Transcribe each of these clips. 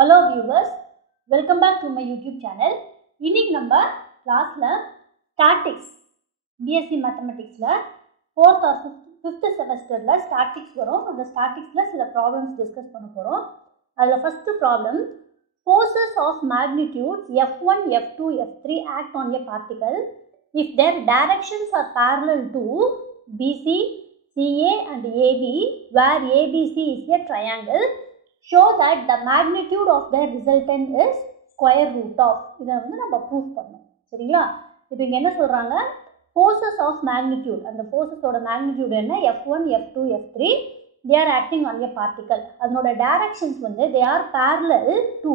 Hello viewers, welcome back to my YouTube channel. இன்னைக்கு நம்ம கிளாஸ்ல ஸ்டாட்டிக்ஸ் BSc மேத்தமெட்டிக்ஸ்ல 4th or 5th செமஸ்டர்ல ஸ்டாட்டிக்ஸ் வரும். அந்த ஸ்டாட்டிக்ஸ்ல சில ப்ராப்ளம்ஸ் டிஸ்கஸ் பண்ண போறோம். அதுல first problem, forces of magnitudes F1, F2, F3 act on a particle if their directions are parallel to BC, CA and AB, where ABC is a triangle. Show that the magnitude of the resultant is square root of. இதை வந்து நம்ம proof பண்ணணும். சரிங்களா? இப்போ இங்கே என்ன சொல்கிறாங்க, forces of magnitude, அந்த forcesோட magnitude என்ன, F1, F2, F3, they are acting on a particle. அதனோட directions வந்து they are parallel to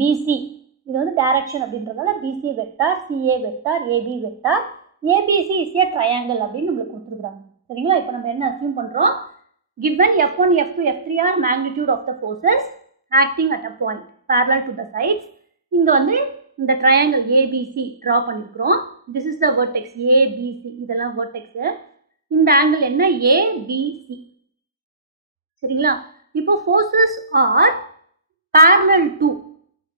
BC. இது வந்து direction அப்படின்றதால BC vector, CA vector, AB vector, ABC is a triangle அப்படின்னு நம்மளுக்கு கொடுத்துருக்குறாங்க. சரிங்களா? இப்போ நம்ம என்ன அசியூம் பண்ணுறோம், given F1, F2, F3 are magnitude of the forces acting at a point parallel to the sides. இங்க வந்து இந்த triangle ABC draw பண்ணிருக்கிறோம். This is the vertex ABC. இதெல்லாம் vertex. இந்த angle என்ன, ABC. சரிங்களா? இப்போ forces are parallel to,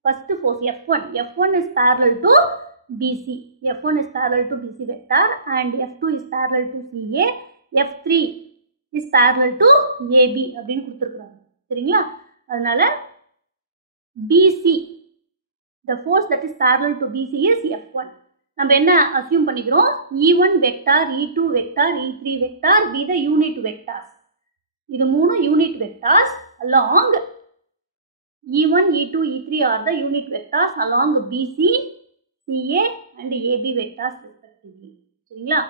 first force F1. F1 is parallel to BC. F1 is parallel to BC vector and F2 is parallel to CA. F3 is parallel to AB அப்படின்னு கொடுத்துருக்குறாங்க. சரிங்களா? அதனால BC, the force that is parallel to BC is F1. நம்ம என்ன assume பண்ணிக்கிறோம், E1 vector, E2 vector, E3 vector be the unit vectors. இது மூணு unit vectors along E1, E2, E3 are the unit vectors along BC, CA and AB vectors respectively. சரிங்களா?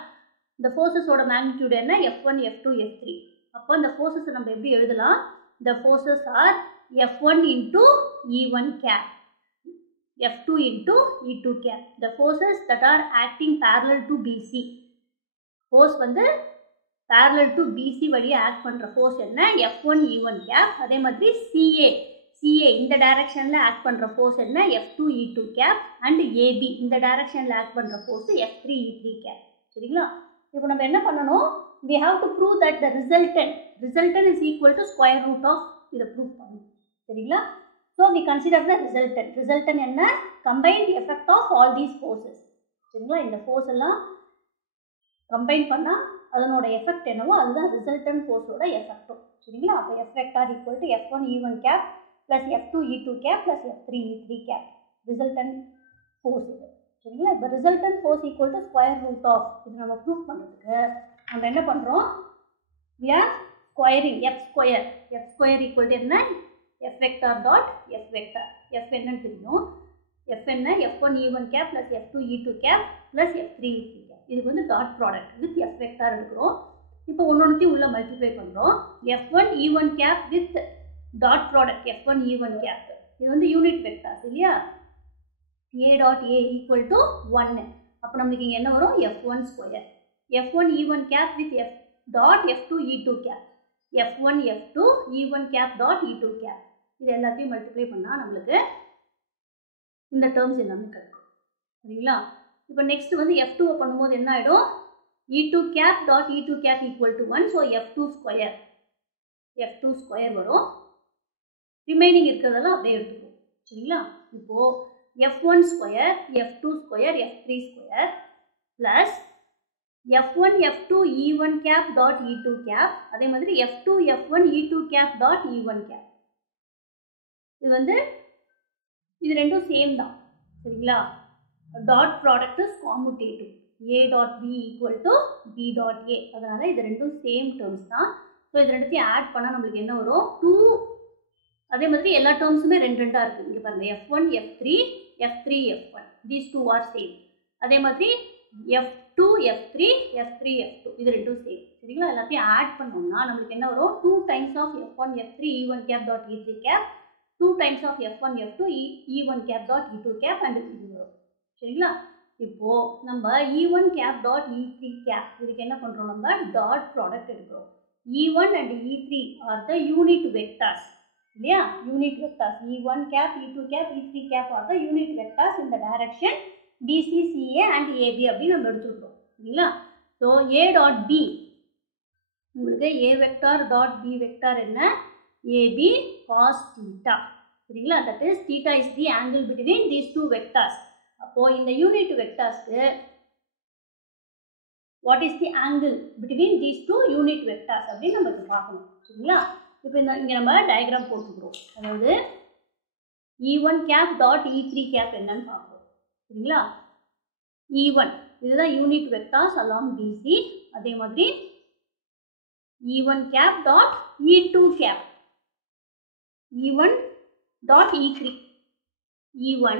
இந்த ஃபோர்ஸஸோட magnitude என்ன, F1, F2, F3. அப்போ இந்த forces நம்ம எப்படி எழுதலாம், the forces are F1 into E1 cap, F2 into E2 cap. The forces that are acting parallel to BC. Force வந்து parallel to BC வழியா ஆக்ட் பண்ணுற ஃபோர்ஸ் என்ன, F1 E1 cap. அதே மாதிரி CA இந்த டைரக்ஷனில் ஆக்ட் பண்ணுற ஃபோர்ஸ் என்ன, F2 E2 cap. And AB இந்த டைரக்ஷனில் ஆக்ட் பண்ணுற ஃபோர்ஸ் F3 E3 cap. சரிங்களா? இப்போ நம்ம என்ன பண்ணணும், we have to prove that the resultant is equal to square root of, இதை ப்ரூவ் பண்ணணும். சரிங்களா? so we consider the resultant என்ன, combined effect of all these forces. சரிங்களா? இந்த ஃபோர்ஸ் எல்லாம் கம்பைன் பண்ணால் அதனோட எஃபெக்ட் என்னவோ அதுதான் ரிசல்டன்ட் ஃபோர்ஸோட எஃபெக்டும். சரிங்களா? அப்போ F vector equal to F1 E1 cap plus F2 E2 cap plus F3 E3 cap, resultant force இது. சரிங்களா? இப்போ resultant force equal to square root of, இது நம்ம ப்ரூவ் பண்ணுறதுக்கு நம்ம என்ன பண்ணுறோம், we are squaring F square equal to என்ன, F vector dot F vector. F என்னன்னு தெரியும், F என்ன, F1 E1 cap plus F2 E2 cap plus F3 E3 cap. இதுக்கு வந்து dot product with F vector எடுக்கிறோம். இப்போ ஒன்னொன்றுத்தையும் உள்ள மல்டிப்ளை பண்ணுறோம். F1 E1 cap with dot product F1 E1 cap. இது வந்து யூனிட் வெக்டார்ஸ் இல்லையா, A dot A equal to 1. அப்போ நம்மளுக்கு இங்கே என்ன வரும், F1 square. F1 E1 cap with F dot F2 E2 cap. F1 F2 E1 cap dot E2 cap. இது எல்லாத்தையும் மல்டிப்ளை பண்ணால் நம்மளுக்கு இந்த டேர்ம்ஸ் எல்லாமே கிடைக்கும். சரிங்களா? இப்போ நெக்ஸ்ட் வந்து F2 பண்ணும்போது என்ன ஆகிடும், E2 cap dot E2 cap equal to 1. So F2 square வரும். ரிமைனிங் இருக்கிறதெல்லாம் அப்படியே எடுத்துக்கும். சரிங்களா? இப்போது F1 square, F2 square, F3 square plus F1 F2 E1 cap dot E2 cap. அதே மாதிரி F2 F1 E2 cap dot E1 cap. இது வந்து இது ரெண்டும் சேம் தான். சரிங்களா? Dot product is commutative. A dot B equal to B dot A. அதனால இது ரெண்டும் சேம் டேர்ம்ஸ் தான். ஸோ இது ரெண்டுத்தையும் ஆட் பண்ணால் நம்மளுக்கு என்ன வரும், 2. அதே மாதிரி எல்லா டேர்ம்ஸுமே ரெண்டாக இருக்குது. இங்கே பாருங்கள், F1 F3 F1, these two are same. அதே மாதிரி F2 F3 F2 இது ரெண்டும் சேம். சரிங்களா? எல்லாத்தையும் ஆட் பண்ணோம்னா நம்மளுக்கு என்ன வரும், 2 times of F1 F3 E1 cap dot E3 cap, 2 times of F1 F2 E1 cap dot E2 cap and இது வரும். சரிங்களா? இப்போ நம்ம E1 cap dot E3 cap இதுக்கு என்ன பண்ணுறோம், நம்ம டாட் ப்ராடக்ட் எடுக்கிறோம். E1 and E3 are the unit vectors. இல்லையா, unit vectors. E1 cap, E2 cap, E3 cap are the unit vectors in the direction BC, CA and AB அப்படின்னு நம்ம எடுத்துக்கிறோம். சரிங்களா? ஸோ A dot B, உங்களுக்கு A vector dot B vector என்ன, AB cos theta. சரிங்களா? that is theta is the angle between these two vectors. அப்போ இந்த unit வெக்டார்ஸ்க்கு what is the angle between these two unit vectors அப்படின்னு நம்ம பார்க்கணும். சரிங்களா? இப்போ இங்க நம்ம டயக்ராம் போட்டுக்கிறோம். அதாவது E1 cap dot E3 cap என்னன்னு பார்க்கறோம். சரிங்களா? E1 இதுதான் யூனிட் வெக்டார்ஸ் along BC. அதே மாதிரி E1 cap dot E2 cap, E1 dot E3, E1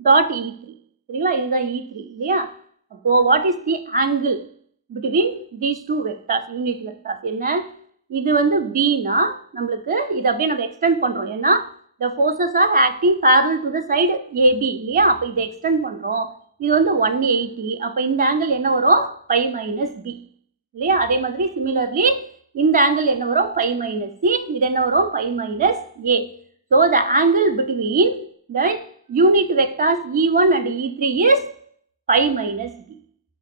dot E3. சரிங்களா? இதுதான் E3 இல்லையா? அப்போ what is the angle between these two vectors, unit vectors என்ன? இது வந்து B னா நம்மளுக்கு இது அப்படியே நம்ம எக்ஸ்டெண்ட் பண்றோம். ஏன்னா the forces are acting parallel to the side AB இல்லையா? அப்போ இதை எக்ஸ்டெண்ட் பண்றோம். இது வந்து 180. அப்போ இந்த ஆங்கிள் என்ன வரும்? pi minus B இல்லையா? அதே மாதிரி சிமிலர்லி இந்த ஆங்கிள் என்ன வரும்? pi minus C. இது என்ன வரும்? pi minus A. So the angle between the unit vectors E1 and E3 is pi minus B.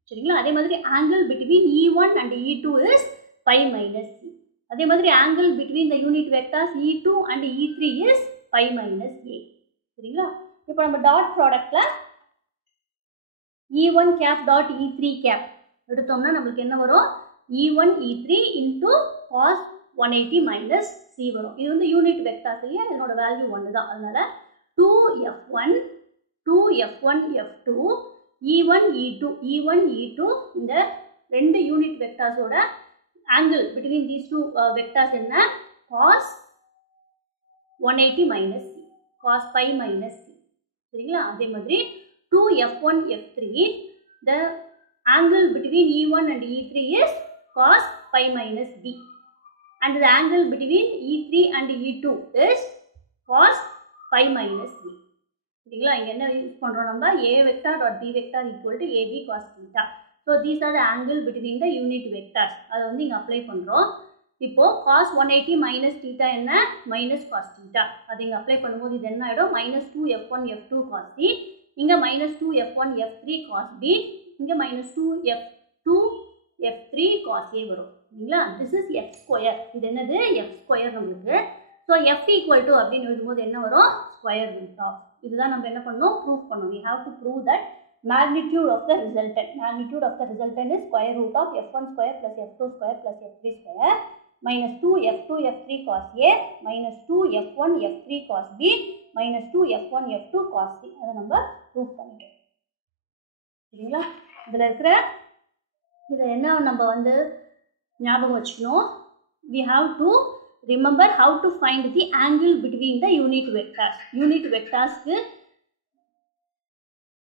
சரிங்களா? அதே மாதிரி angle between E1 and E2 is pi minus C. அதே மாதிரி angle between the unit vectors E2 and E3 is pi minus A. சரிங்களா? இப்போ நம்ம dot ப்ராடக்ட்ல E1 cap dot E3 cap எடுத்தோம்னா நமக்கு என்ன வரும்? E1 E3 into cos 180 minus C வரும். இது வந்து யூனிட் வெக்டார்ஸ் இல்லையா? இதனோட வேல்யூ 1 தான். அதனால 2F1 2F1 F2 E1 E2 E1 E2 இந்த ரெண்டு unit வெக்டார்ஸோட angle between these two vectors என்ன? cos 180 minus C, cos pi minus C. சரிங்களா? அதே மாதிரி 2F1 F3 the angle between E1 and E3 is cos pi minus B, and the angle between E3 and E2 is cos pi minus B. சரிங்களா? இங்க என்ன use பண்றோம் நம்ம? A vector dot B vector equal to AB cos theta. So these are the angle between the unit vectors. அதை வந்து இங்க apply பண்றோம். இப்போ cos 180 minus theta என்ன? minus cos theta. அது இங்க அப்ளை பண்ணும்போது இது என்ன ஆயிடும்? minus 2F1 F2 cos C. இங்க minus 2F1 F3 cos B. இங்க minus 2F2 F3 cos A வரும். இல்லைங்களா? this is F square. இது என்னது? F square நம்மளுக்கு. So F equal to அப்படின்னு எழுதும்போது என்ன வரும்? square root of. இதுதான் நம்ம என்ன பண்ணணும்? prove பண்ணணும். We have to prove that magnitude of the resultant. Magnitude of the resultant is square root of F1 square plus F2 square plus F3 square minus 2F2 F3 cos A minus 2F1 F3 cos B minus 2F1 F2 cos C. அதை நம்ம prove பண்ணிட்டோம். சரிங்களா? இதில் இருக்கிற இதை என்ன நம்ம வந்து ஞாபகம் வச்சுக்கணும்? We have to remember how to find the angle between the unit vectors. Unit vectorsக்கு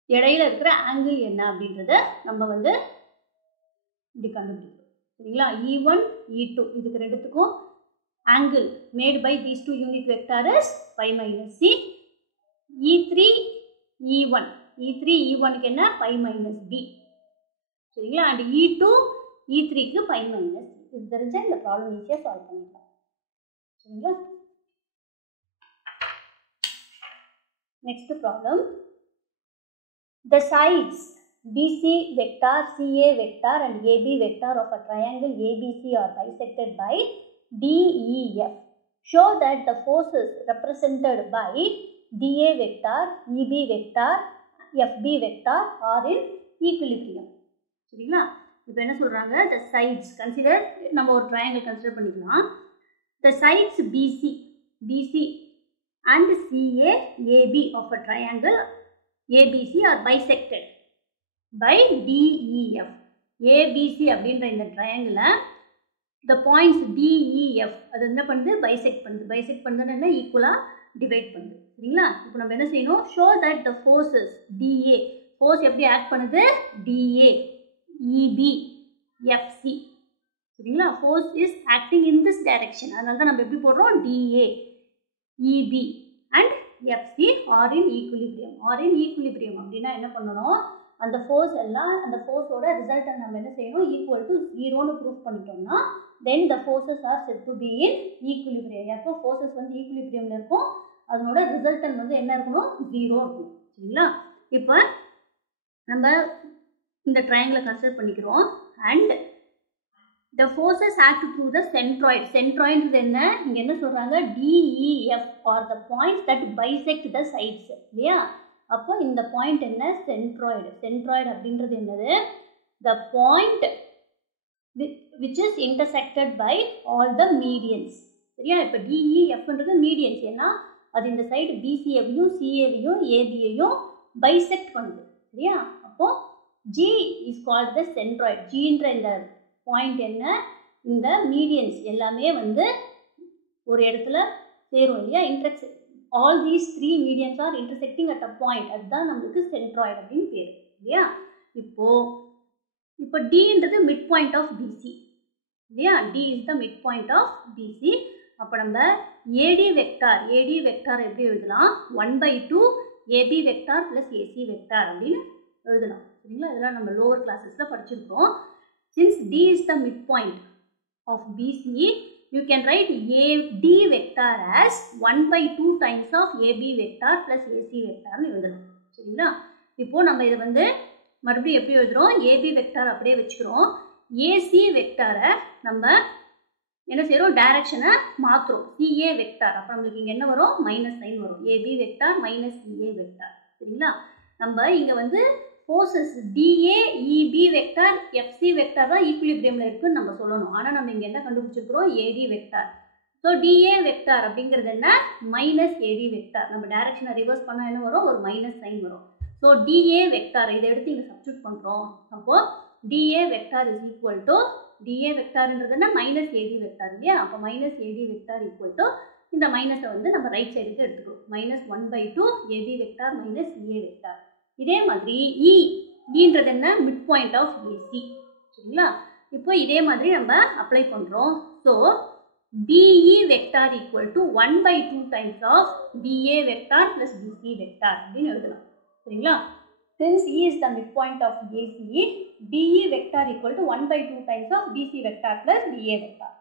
இடையில இருக்கிற ஆங்கிள் என்ன அப்படின்றத நம்ம வந்து இப்படி கண்டுபிடிக்கணும். சரிங்களா? E1 E2 இதுக்கு ரெண்டுத்துக்கும் angle made by these two unit vector is pi minus C. E3 E1 E3 E1க்கு என்ன? pi minus B. சரிங்களா? அண்ட் E2 E3க்கு pi minus C. இது தெரிஞ்சா இந்த ப்ராப்ளம் ஈஸியாக சால்வ் பண்ணிக்கலாம். சரிங்களா? Next problem. The sides BC vector, CA vector and AB vector of a triangle ABC are bisected by DEF. Show that the forces represented by DA vector, EB vector, FB vector are in equilibrium. சரிங்களா? இப்போ என்ன சொல்றாங்க? The sides consider, நம்ம ஒரு triangle consider பண்ணிக்கலாம். The sides BC and CA AB of a triangle ABC are bisected by DEF. ABC அப்படின்ற இந்த triangle the points DEF அது என்ன பண்ணுது? bisect பண்ணுது. bisect பண்ணுறது என்ன? ஈக்குவலாக டிவைட் பண்ணுது. சரிங்களா? இப்போ நம்ம என்ன செய்யணும்? show that the forces DA force எப்படி ஆக்ட் பண்ணுது? DA EB FC. சரிங்களா? force is acting in this direction. அதனால தான் நம்ம எப்படி போடுறோம்? DA EB and FC are in equilibrium. Are in equilibrium அப்படின்னா என்ன பண்ணணும்? அந்த ஃபோர்ஸ் எல்லாம் அந்த ஃபோர்ஸோட ரிசல்ட்டை நம்ம என்ன செய்யணும்? ஈக்குவல் டு 0ன்னு ப்ரூவ் பண்ணிட்டோம்னா then the forces are set to be in equilibrium. எப்போ ஃபோர்ஸஸ் வந்து ஈக்குலிபிரியமில் இருக்கும் அதனோட ரிசல்டன் வந்து என்ன இருக்கணும்? 0 இருக்கும். சரிங்களா? இப்போ நம்ம இந்த ட்ரையாங்கிளை கன்சிடர் பண்ணிக்கிறோம். And the forces act through the centroid. Centroid என்ன இங்க என்ன சொல்றாங்க, DEF are the points that bisect the sides. இல்லையா? அப்போ இந்த பாயிண்ட் என்ன, centroid. Centroid அப்படின்றது என்னது, the point which is intersected by all the medians. சரியா? இப்போ DEFன்றது மீடியன்ஸ், ஏன்னா அது இந்த சைடு BCAவையும் CAவையும் ABயையும் பைசெக்ட் பண்ணுது. சரியா? அப்போ G is called the centroid. Gன்ற இந்த பாயிண்ட் என்ன, இந்த மீடியன்ஸ் எல்லாமே வந்து ஒரு இடத்துல சேரும். இல்லையா? all these three medians are intersecting at a point. அதுதான் நம்மளுக்கு centroid அப்படின்னு பேர். இல்லையா? இப்போ Dன்றது மிட் பாயிண்ட் ஆஃப் BC. இல்லையா? D is the midpoint of BC. அப்போ நம்ம AD வெக்டார் எப்படி எழுதலாம், 1/2 AB vector plus AC vector அப்படின்னு எழுதலாம். சரிங்களா? இதெல்லாம் நம்ம லோவர் கிளாஸஸில் படிச்சிருக்கோம். Since D is the midpoint of BC, you can write AD vector as 1/2 times of AB vector plus AC வெக்டார்னு எழுதலாம். சரிங்களா? இப்போ நம்ம இதை வந்து மறுபடியும் எப்படி எழுதுறோம், AB வெக்டார் அப்படியே வச்சுக்கிறோம். AC வெக்டாரை நம்ம என்ன செய்கிறோம், டைரக்ஷனை மாற்றுறோம், CA வெக்டார். அப்போ நம்மளுக்கு இங்கே என்ன வரும், மைனஸ் சைன் வரும், AB vector minus CA vector. சரிங்களா? நம்ம இங்கே வந்து forces DA EB vector FC vector தான் ஈக்குலிபிரியமில் இருக்குன்னு நம்ம சொல்லணும். ஆனால் நம்ம இங்கே என்ன கண்டுபிடிச்சிருக்கிறோம், AD vector. So DA vector அப்படிங்கிறது என்ன, மைனஸ் AD வெக்டார். நம்ம டைரக்ஷனை ரிவர்ஸ் பண்ணால் என்ன வரும், ஒரு மைனஸ் சைன் வரும். ஸோ DA வெக்டார் இதை எடுத்து இங்கே சப்ஸ்டியூட் பண்ணுறோம். அப்போது DA vector is equal to, DA வெக்டார்ன்றது என்ன, மைனஸ் AD வெக்டார். இல்லையா? அப்போ minus AD vector equal to, இந்த மைனஸை வந்து நம்ம ரைட் சைடுக்கு எடுத்துக்கிறோம், minus 1/2 AB vector minus CA vector. இதே மாதிரி ஈன்றது என்ன, மிட் பாயிண்ட் ஆஃப் AC. சரிங்களா? இப்போ இதே மாதிரி நம்ம அப்ளை பண்ணுறோம். So BE vector equal to 1/2 times of BA vector plus BC vector அப்படின்னு எழுதலாம். சரிங்களா? Since E is the midpoint of AC, DE vector equal to 1/2 times of BC vector plus BA vector.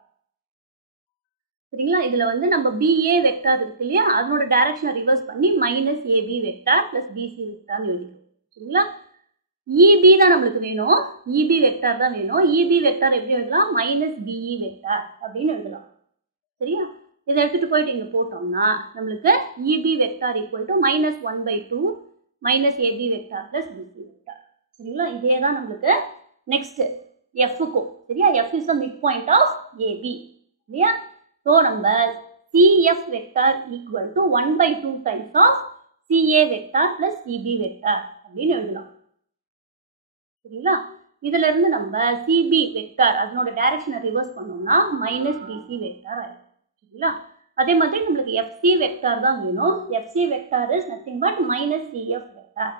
சரிங்களா? இதில் வந்து நம்ம BA vector இருக்கு இல்லையா, அதனோட டைரக்ஷனை ரிவர்ஸ் பண்ணி minus AB vector plus BC வெக்டார்னு எழுதிக்கிறோம். சரிங்களா? EB தான் நம்மளுக்கு வேணும், EB வெக்டார் தான் வேணும். EB வெக்டார் எப்படி எழுதலாம், மைனஸ் BE வெக்டார் அப்படின்னு எழுதலாம். சரியா? இதை எடுத்துகிட்டு போயிட்டு இங்கே போட்டோம்னா நம்மளுக்கு EB vector equal to minus 1/2 minus AB vector plus BC vector. சரிங்களா? இதே தான் நம்மளுக்கு நெக்ஸ்ட் எஃப்க்கும். சரியா? F is the mid point of AB. இல்லையா? ஸோ நம்ம CF vector equal to 1/2 times of CA vector plus CB vector அப்படின்னு எழுதலாம். சரிங்களா? இதில் இருந்து நம்ம CB வெக்டார் அதனோட டைரக்ஷனை ரிவர்ஸ் பண்ணோம்னா மைனஸ் BC வெக்டார் ஆகிடும். சரிங்களா? அதே மாதிரி நம்மளுக்கு FC வெக்டார் தான் வேணும். FC vector is nothing but minus CF vector.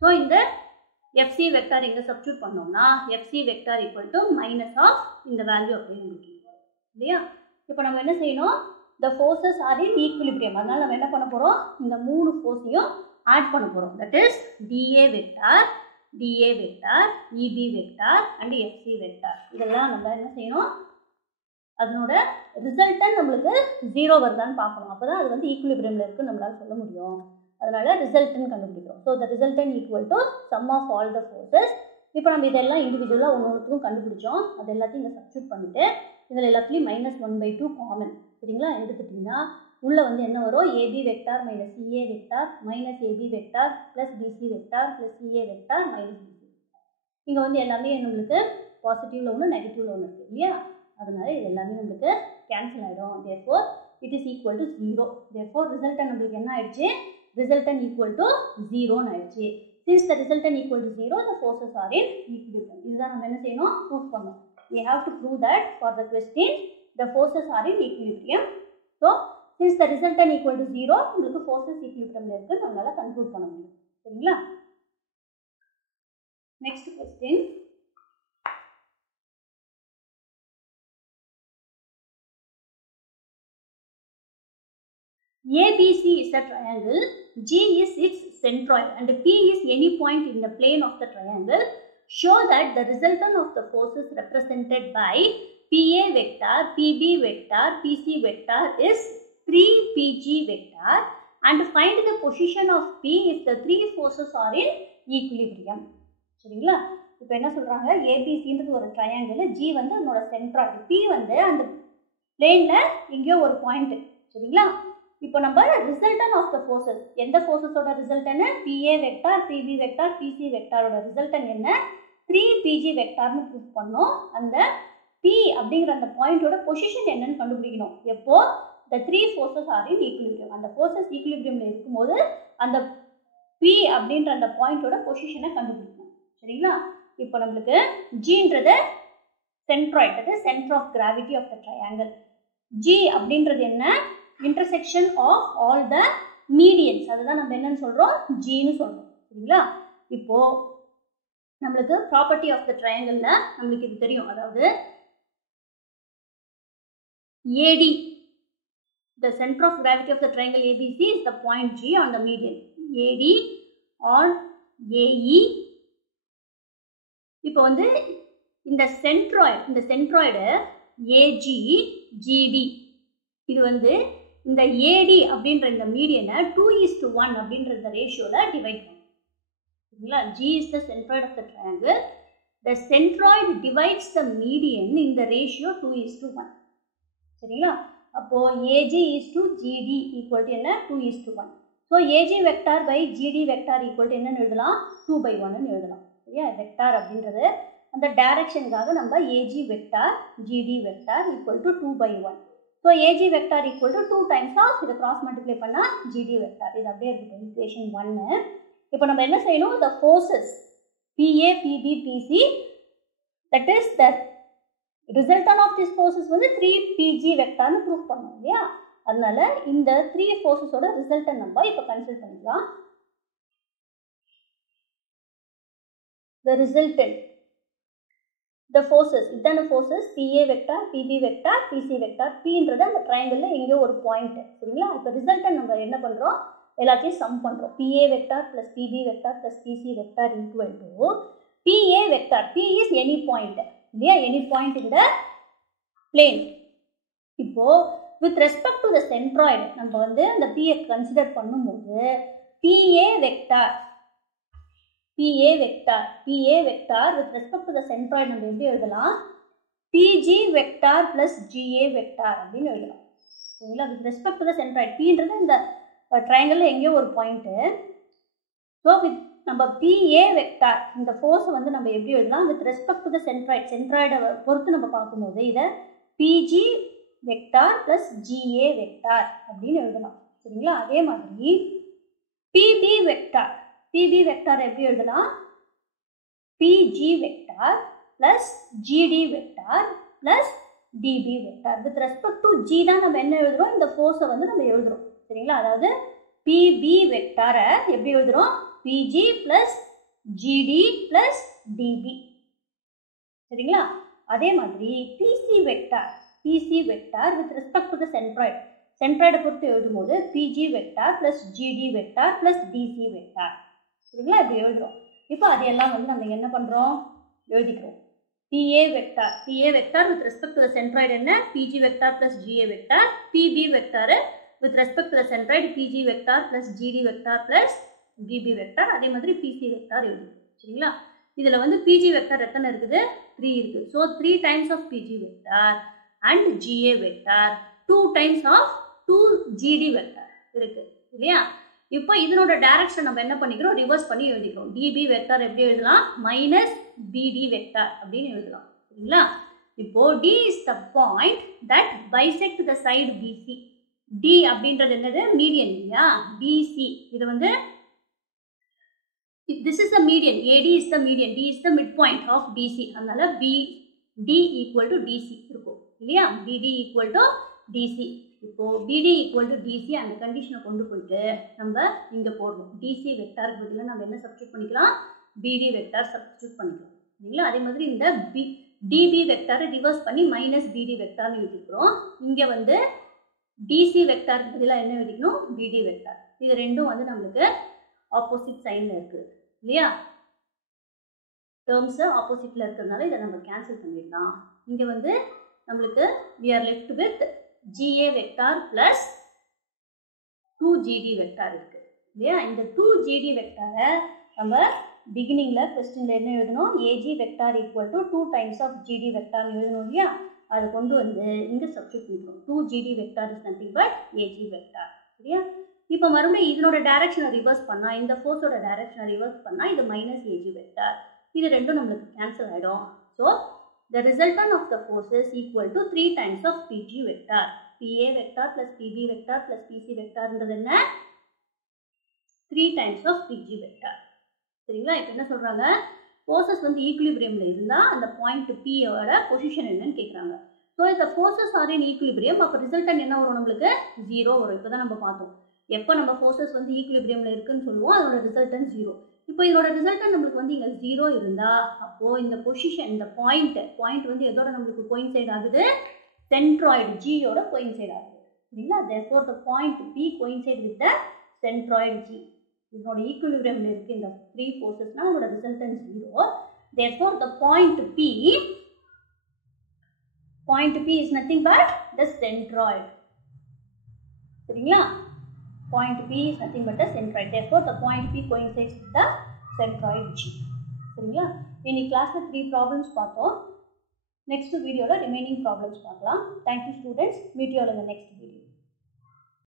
So இந்த FC வெக்டார் இங்கே சப்ஸ்டியூட் பண்ணோம்னா FC vector equal to minus of இந்த வேல்யூ அப்படியே நம்மளுக்கு இல்லையா? இப்போ நம்ம என்ன செய்யணும், the forces are in equilibrium. அதனால் நம்ம என்ன பண்ண போகிறோம், இந்த மூணு ஃபோர்ஸையும் ஆட் பண்ண போகிறோம். That is DA vector, EB vector and FC vector. இதெல்லாம் நம்ம என்ன செய்யணும், அதனோட ரிசல்ட்டன் நம்மளுக்கு 0 வருதான்னு பார்க்கணும். அப்போ தான் அது வந்து ஈக்குலிபிரியமில் இருக்குன்னு நம்மளால் சொல்ல முடியும். அதனால் ரிசல்ட்டன் கண்டுபிடிக்கிறோம். So the resultant equal to sum of all the forces. இப்போ நம்ம இதெல்லாம் இண்டிவிஜுவலாக ஒன்றுக்கும் கண்டுபிடிச்சோம். அது எல்லாத்தையும் இங்கே சப்ஸ்டியூட் பண்ணிவிட்டு இதில் எல்லாத்துலேயும் மைனஸ் 1/2 காமன். சரிங்களா? எடுத்துட்டிங்கன்னா உள்ளே வந்து என்ன வரும், AB vector minus CA vector minus AB vector plus BC vector plus CA vector minus BC. இங்கே வந்து எல்லாமே நம்மளுக்கு பாசிட்டிவில் ஒன்று நெகட்டிவில் ஒன்று இருக்குது இல்லையா? அதனால இது எல்லாமே நம்மளுக்கு கேன்சல் ஆகிடும். Therefore it is equal to 0. Therefore resultant நம்மளுக்கு என்ன ஆயிடுச்சு, ரிசல்ட்டன் ஈக்குவல் டு 0ன்னு ஆயிடுச்சு. Since the resultant equal to 0, the forces are in equilibrium. இதுதான் நம்ம என்ன செய்யணும், ப்ரூவ் பண்ணணும். We have to prove that for the question the forces are in equilibrium. So since the resultant equal to 0, உங்களுக்கு forces equilibriumல இருக்கு நம்மளால conclude பண்ண முடியும். சரிங்களா? Next question. ABC is a triangle, G is its centroid and P is any point in the plane of the triangle. Show that the resultant of the forces represented by PA vector, PB vector, PC vector is 3PG vector and find the position of P if the three forces are in equilibrium. சரிங்களா? இப்போ என்ன சொல்கிறாங்க, ஏபிசின்றது ஒரு triangle, G வந்து அதனோட centroid, B வந்து அந்த பிளேனில் எங்கேயோ ஒரு பாயிண்ட். சரிங்களா? இப்போ நம்ம ரிசல்டன் ஆஃப் த ஃபோர்ஸஸ், எந்த ஃபோர்ஸஸோட resultant, PA vector, PB vector, PC வெக்டாரோட ரிசல்டன் என்ன, 3pg வெக்டார்னு ப்ரூவ் பண்ணோம். அந்த பி அப்படிங்கிற அந்த பாயிண்டோட பொசிஷன் என்னன்னு கண்டுபிடிக்கணும். எப்போ the three forces are in equilibrium, அந்த ஃபோர்ஸஸ் ஈக்குலிபிரியம்ல இருக்கும்போது அந்த பி அப்படின்ற அந்த பாயிண்டோட பொசிஷனை கண்டுபிடிக்கணும். சரிங்களா? இப்போ நம்மளுக்கு ஜின்றது சென்ட்ராய்டு, அது centre of gravity of the triangle. G அப்படின்றது என்ன, intersection of all the medians, அதுதான் நம்ம என்னன்னு சொல்றோம், ஜின்னு சொல்றோம். சரிங்களா? இப்போ நம்மளுக்கு ப்ராப்பர்ட்டி ஆஃப் த ட்ரையாங்கிள்ல நம்மளுக்கு இது தெரியும். அதாவது AD, the center of gravity of the triangle ABC is the point G on the median. AD on AE. இப்போ வந்து இந்த சென்ட்ராய்டு AG GD, இது வந்து இந்த AD அப்படின்ற இந்த மீடியனை 2:1 அப்படின்ற இந்த ரேஷியோவில் டிவைட் பண்ணும். சரிங்களா? G is the centroid of the triangle. The centroid divides the median in the ratio 2:1. சரிங்களா? அப்போ AG is to GD equal to என்ன, 2:1. So AG vector by GD vector equal to என்னன்னு எழுதலாம், 2/1 எழுதலாம். சரியா? வெக்டார் அப்படின்றது அந்த டைரக்ஷனுக்காக நம்ம AG vector GD vector equal to 2/1. So AG vector equal to 2 times of இதை கிராஸ் மல்டிப்ளை பண்ணால் GD வெக்டார். இது அப்படியே இருக்குது ஈக்குவேஷன் 1. இப்போ நம்ம என்ன செய்யணும், the forces PA, PB, PC, that is the resultant of this forces வந்து 3pg வெக்டார்னு ப்ரூவ் பண்ணோம் இல்லையா? அதனால இந்த 3 ஃபோர்ஸஸோட ரிசல்டன் நம்ம இப்போ கன்சிடர் பண்ணிக்கலாம். the resultant, the forces, இதான forces PA vector, PB vector, PC vector. Pன்றது அந்த ட்ரையாங்கிளில் எங்கேயோ ஒரு பாயிண்ட். சரிங்களா? இப்போ ரிசல்டன் நம்ம என்ன பண்ணுறோம், எல்லாத்தையும் சம் பண்ணுறோம். PA vector plus PB vector plus PC vector equal to PA vector. P is any point இல்லையா, எனி பாயிண்ட் இந்த பிளேன். இப்போ with respect to the centroid நம்ம வந்து அந்த பிஏ கன்சிடர் பண்ணும்போது PA vector with respect to the centroid நம்ம எப்படி எழுதலாம், PG vector plus GA vector அப்படின்னு எழுதலாம். சரிங்களா? With respect to the centroid, Pன்றது இந்த ட்ரையாங்கிளில் எங்கேயோ ஒரு பாயிண்ட்டு. ஸோ வித் நம்ம PA வெக்டார் இந்த ஃபோர்ஸை வந்து நம்ம எப்படி எழுதலாம், வித் ரெஸ்பெக்ட் டு த சென்ட்ராய்டை பொறுத்து நம்ம பார்க்கும்போது இதை PG vector plus GA vector அப்படின்னு எழுதலாம். சரிங்களா? அதே மாதிரி PB வெக்டார் எப்படி எழுதலாம், PG vector plus GD vector plus DB vector. With respect to G தான் நம்ம என்ன எழுதுறோம், இந்த ஃபோர்ஸை வந்து நம்ம எழுதுறோம். சரிங்களா? அதாவது PB வெக்டாரை எப்படி எழுதுறோம், PG plus GD plus DB. சரிங்களா? அதே மாதிரி PC vector with respect to the சென்ட்ராய்டை பொறுத்து எழுதும்போது PG vector plus GD vector plus DC vector. சரிங்களா? இப்படி எழுதுறோம். இப்போ அதையெல்லாம் வந்து நம்ம என்ன பண்ணுறோம், எழுதிக்கிறோம். PA vector with respect to the centroid என்ன, PG vector plus GA vector. PB vector with respect to the centroid PG vector plus GD vector plus DB vector. அதே மாதிரி PC வெக்டார் எழுதும். சரிங்களா? இதில் வந்து PG வெக்டார் எத்தனை இருக்குது, 3 இருக்குது. So 3 times of PG vector and GA vector 2 times of 2GD vector இருக்குது இல்லையா? இப்போ இதனோட டைரக்ஷன் நம்ம என்ன பண்ணிக்கிறோம், ரிவர்ஸ் பண்ணி எழுதிக்கிறோம். DB வெக்டார் எப்படி எழுதலாம், மைனஸ் BD வெக்டார் அப்படின்னு எழுதலாம். சரிங்களா? இப்போ D is the point that bisect the side BC. D அப்படின்றது என்னது, மீடியன் இல்லையா, BC. இது வந்து this is the median, AD is the median, D is the midpoint of BC. அதனால BD equal to DC இருக்கும் இல்லையா, BD equal to DC. இப்போ BD equal to DC அந்த கண்டிஷனை கொண்டு போயிட்டு நம்ம இங்கே போடுறோம். DC வெக்டாருக்கு பதிலாக நம்ம என்ன சப்ஸ்டியூட் பண்ணிக்கலாம், BD வெக்டார் சப்ஸ்டியூட் பண்ணிக்கலாம் இல்லைங்களா? அதே மாதிரி இந்த DB வெக்டாரை ரிவர்ஸ் பண்ணி மைனஸ் BD வெக்டார்னு எழுதிக்கிறோம். இங்கே வந்து DC வெக்டாருக்கு பதிலாக என்ன எழுதிக்கணும், BD வெக்டார். இது ரெண்டும் வந்து நம்மளுக்கு ஆப்போசிட் சைனில் இருக்குது இல்லையா, டேர்ம்ஸு ஆப்போசிட்டில் இருக்கிறதுனால இதை நம்ம கேன்சல் பண்ணிடலாம். இங்கே வந்து நம்மளுக்கு we are left with GA vector plus 2GD vector இருக்குது இல்லையா. இந்த 2GD வெக்டாரை நம்ம பிகினிங்கில் கொஸ்டினில் என்ன எழுதணும், AG vector equal to 2 times of GD வெக்டார்னு எழுதணும் இல்லையா. அதை கொண்டு வந்து இங்கே சப்ஸ்டிட் பண்ணிக்கணும். 2 GD vector is nothing but AG vector. சரியா. இப்போ மறுபடியும் இதனோட டைரக்ஷனை ரிவர்ஸ் பண்ணால், இந்த ஃபோர்ஸோட டைரக்ஷனை ரிவர்ஸ் பண்ணால் இது மைனஸ் ஏஜி வெக்டார். இது ரெண்டும் நம்மளுக்கு கேன்சல் ஆகிடும். So the resultant of the force is equal to 3 times of PG vector. PA vector plus PB vector plus PC vector என்றது என்ன, 3 times of PG vector. சரிங்களா. இப்போ என்ன சொல்கிறாங்க, ஃபோர்ஸஸ் வந்து ஈக்குலிபிரியமில் இருந்தால் அந்த பாயிண்ட் Pயோட பொசிஷன் என்னன்னு கேட்குறாங்க. ஸோ இந்த ஃபோர்ஸஸ் ஆர் இன் ஈக்குலிபிரியம், அப்போ ரிசல்டன் என்ன வரும், நம்மளுக்கு 0 வரும். இப்போ தான் நம்ம பார்த்தோம், எப்போ நம்ம ஃபோர்ஸஸ் வந்து ஈக்குலிபிரியமில் இருக்குன்னு சொல்லுவோம், அதோட ரிசல்டன் 0. இப்போ இதோட ரிசல்டன் நம்மளுக்கு வந்து இங்கே 0 இருந்தால் அப்போது இந்த பொசிஷன், இந்த பாயிண்ட் வந்து எதோட நம்மளுக்கு கோயின்சைட் ஆகுது, சென்ட்ராய்டு ஜியோட கோயின்சைட் ஆகுது. சரிங்களா. therefore the point P coincide with the centroid G. இதோட ஈக்குலிபிரியமில் இருக்குது இந்த 3 ஃபோர்ஸஸ்னால் அதோட resultant 0. therefore the point P is nothing but the centroid. சரிங்களா. Point P is nothing but the centroid. Therefore, the point P coincides with the centroid G. சரிங்களா. இன்னைக்கு கிளாஸில் 3 problems பார்த்தோம். Next வீடியோவில் ரிமைனிங் ப்ராப்ளம்ஸ் பார்க்கலாம். Thank you students. Meet you all in the next video.